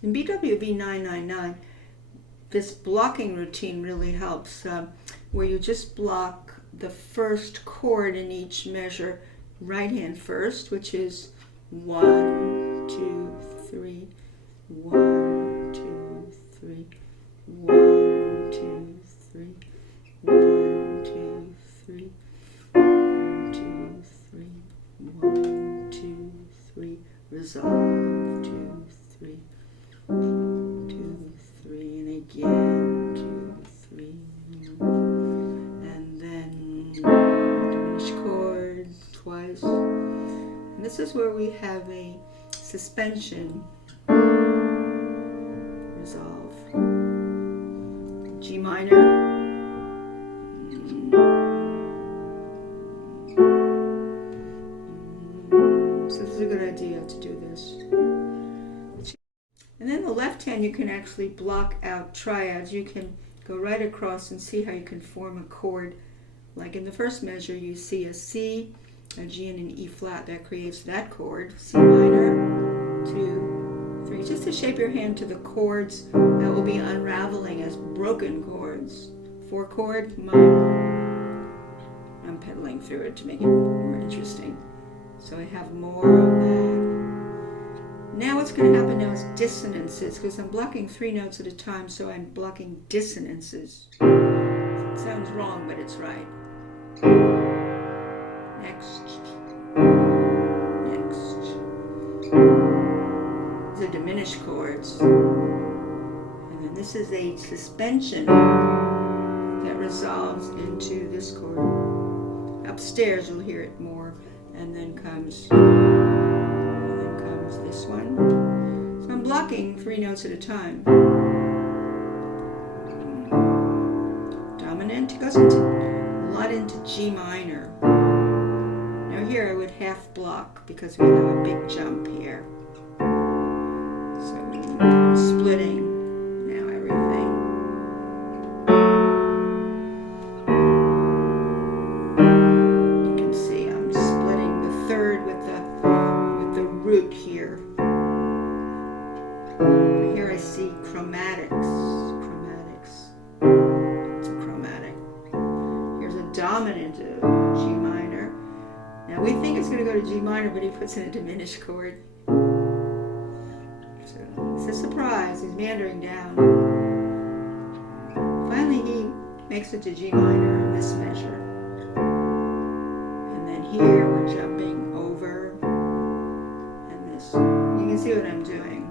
In BWV999, this blocking routine really helps, where you just block the first chord in each measure, right hand first, which is 1, 2, 3, 1, 2, 3, 1, 2, 3, 1, 2, 3, 1, 2, 3, 1, 2, 3, resolve, 2, 3, 2, 3, and again, 2, 3, and then diminish chord twice. And this is where we have a suspension, resolve, G minor, so this is a good idea to do this. And then the left hand, you can actually block out triads. You can go right across and see how you can form a chord. Like in the first measure, you see a C, a G, and an E flat. That creates that chord, C minor, 2, 3. Just to shape your hand to the chords that will be unraveling as broken chords. 4 chord, minor. I'm pedaling through it to make it more interesting. So I have more of that. Now what's going to happen now is dissonances, because I'm blocking 3 notes at a time, so I'm blocking dissonances. It sounds wrong, but it's right. Next. These are diminished chords. And then this is a suspension that resolves into this chord. Upstairs you'll hear it more, and then comes this one. So I'm blocking 3 notes at a time. Dominant, it goes a lot into G minor. Now here I would half block because we have a big jump here. So I'm splitting now everything. You can see I'm splitting the third with the root here. Here I see chromatics. It's a chromatic. Here's a dominant of G minor. Now we think it's going to go to G minor, but he puts in a diminished chord. So it's a surprise. He's meandering down. Finally he makes it to G minor in this measure. And then here we're jumping over. You can see what I'm doing.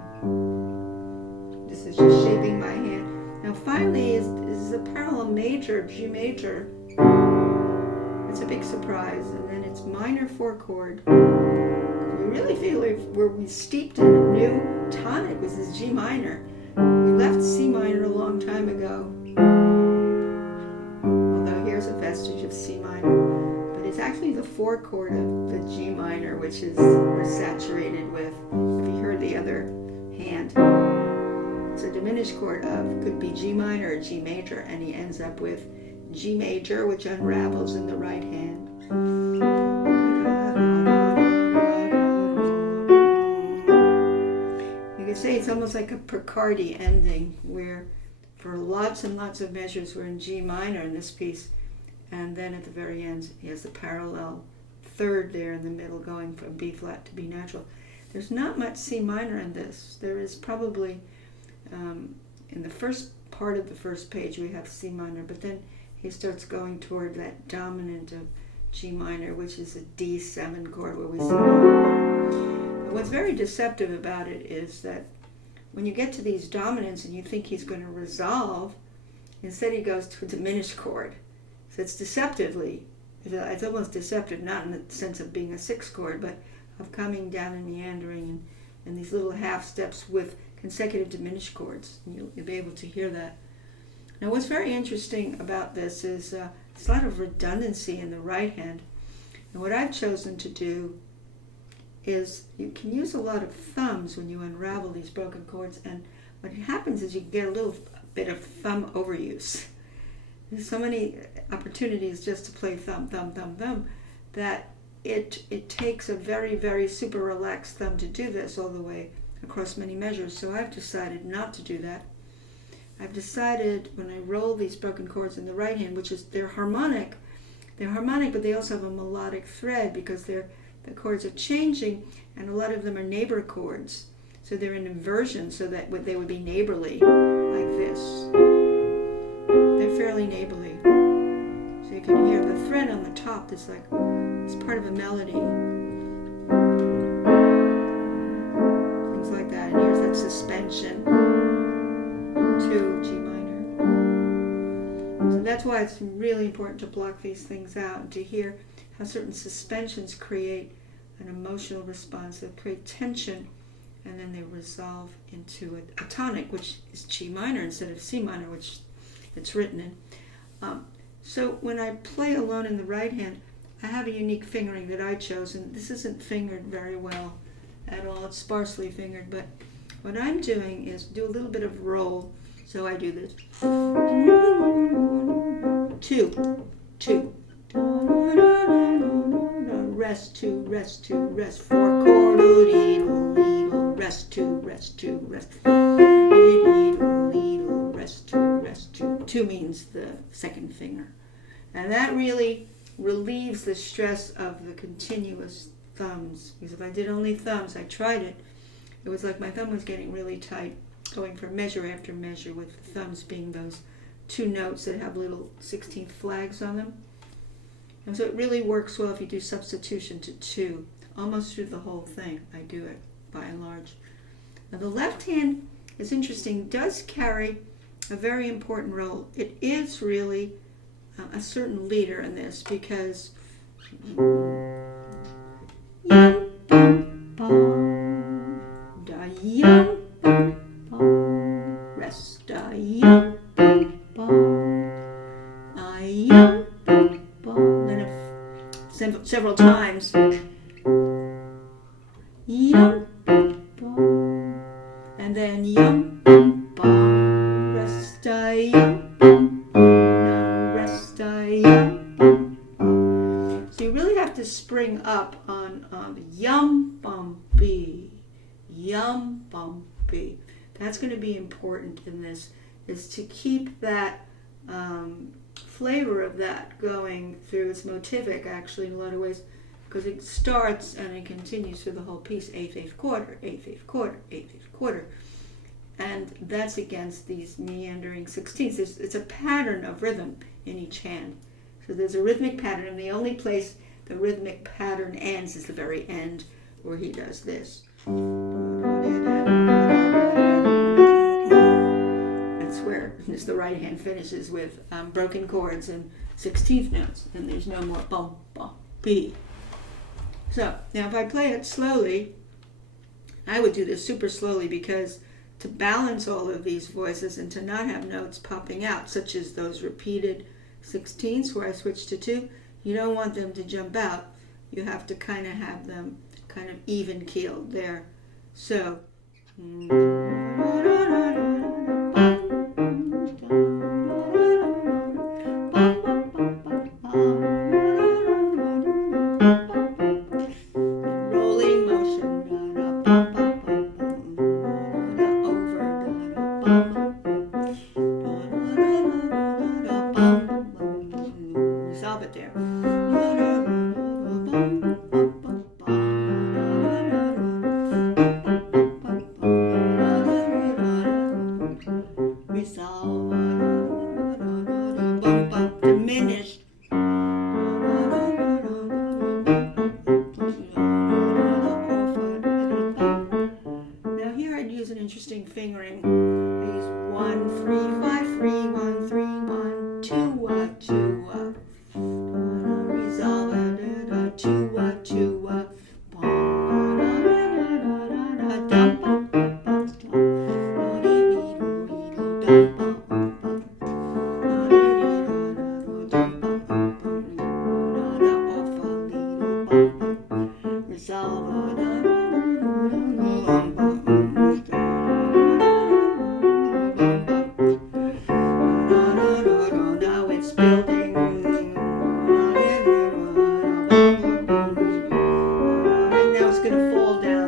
This is just shaping my hand. Now finally is a parallel major, G major. It's a big surprise. And then it's minor 4 chord. We really feel we're steeped in a new tonic. This is G minor. We left C minor a long time ago. Although here's a vestige of C minor. It's actually the 4 chord of the G minor, which is we're saturated with. If you heard the other hand, it's a diminished chord of, could be G minor or G major, and he ends up with G major, which unravels in the right hand. You could say it's almost like a Picardy ending, where for lots and lots of measures we're in G minor in this piece. And then at the very end, he has the parallel third there in the middle going from B flat to B natural. There's not much C minor in this. There is probably, in the first part of the first page, we have C minor, but then he starts going toward that dominant of G minor, which is a D7 chord where we see. And what's very deceptive about it is that when you get to these dominants and you think he's going to resolve, instead he goes to a diminished chord. So it's it's almost deceptive, not in the sense of being a 6 chord, but of coming down and meandering and these little half steps with consecutive diminished chords. And you'll be able to hear that. Now what's very interesting about this is it's a lot of redundancy in the right hand. And what I've chosen to do is you can use a lot of thumbs when you unravel these broken chords, and what happens is you get a little bit of thumb overuse. There's so many opportunities just to play thumb, thumb, thumb, thumb, that it takes a very, very super relaxed thumb to do this all the way across many measures. So I've decided not to do that. I've decided when I roll these broken chords in the right hand, which is they're harmonic, but they also have a melodic thread because the chords are changing, and a lot of them are neighbor chords. So they're in inversion, so that they would be neighborly, like this. They're fairly neighborly. So you can hear the thread on the top is like, it's part of a melody. Things like that. And here's that suspension to G minor. So that's why it's really important to block these things out and to hear how certain suspensions create an emotional response that create tension, and then they resolve into a tonic, which is G minor instead of C minor, which it's written in. So when I play alone in the right hand, I have a unique fingering that I chose, and this isn't fingered very well at all. It's sparsely fingered, but what I'm doing is do a little bit of roll. So I do this. 2, 2. Rest, 2, rest, 2, rest. 4 chord, rest, 2, rest, 2, rest. Rest, 2, rest, 2. 2 means the second finger. And that really relieves the stress of the continuous thumbs. Because if I did only thumbs, I tried it, it was like my thumb was getting really tight, going for measure after measure, with the thumbs being those 2 notes that have little 16th flags on them. And so it really works well if you do substitution to 2, almost through the whole thing. I do it by and large. Now the left hand is interesting, does carry a very important role. It is really a certain leader in this, because rest, then several times, and then rest, so you really have to spring up on yum bum B. That's going to be important in this, is to keep that flavor of that going through. It's motivic, actually, in a lot of ways, because it starts and it continues through the whole piece. 8th, 8th quarter, 8th, 8th quarter, 8th, 8th quarter. And that's against these meandering 16ths. It's a pattern of rhythm in each hand. So there's a rhythmic pattern, and the only place the rhythmic pattern ends is the very end, where he does this. That's where the right hand finishes with broken chords and 16th notes, and there's no more bum, bum, B. So now if I play it slowly, I would do this super slowly, because to balance all of these voices and to not have notes popping out, such as those repeated 16ths where I switch to 2, you don't want them to jump out. You have to kind of have them kind of even keeled there. So rolling motion, resolve it there. Diminished. Now here I'd use an interesting fingering. I use 1, 3, 5, 3, 1, 3, 1, 2, 2, resolve, 2, 2, now it's building. Now it's going to fall down.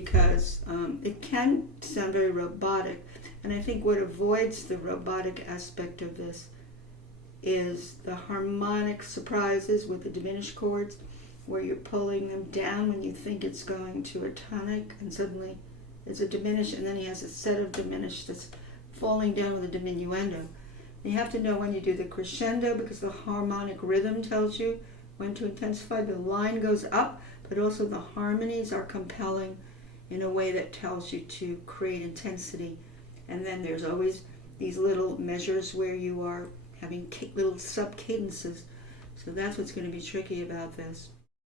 because it can sound very robotic. And I think what avoids the robotic aspect of this is the harmonic surprises with the diminished chords, where you're pulling them down when you think it's going to a tonic, and suddenly it's a diminished, and then he has a set of diminished that's falling down with a diminuendo. And you have to know when you do the crescendo, because the harmonic rhythm tells you when to intensify. The line goes up, but also the harmonies are compelling in a way that tells you to create intensity. And then there's always these little measures where you are having little sub-cadences. So that's what's going to be tricky about this.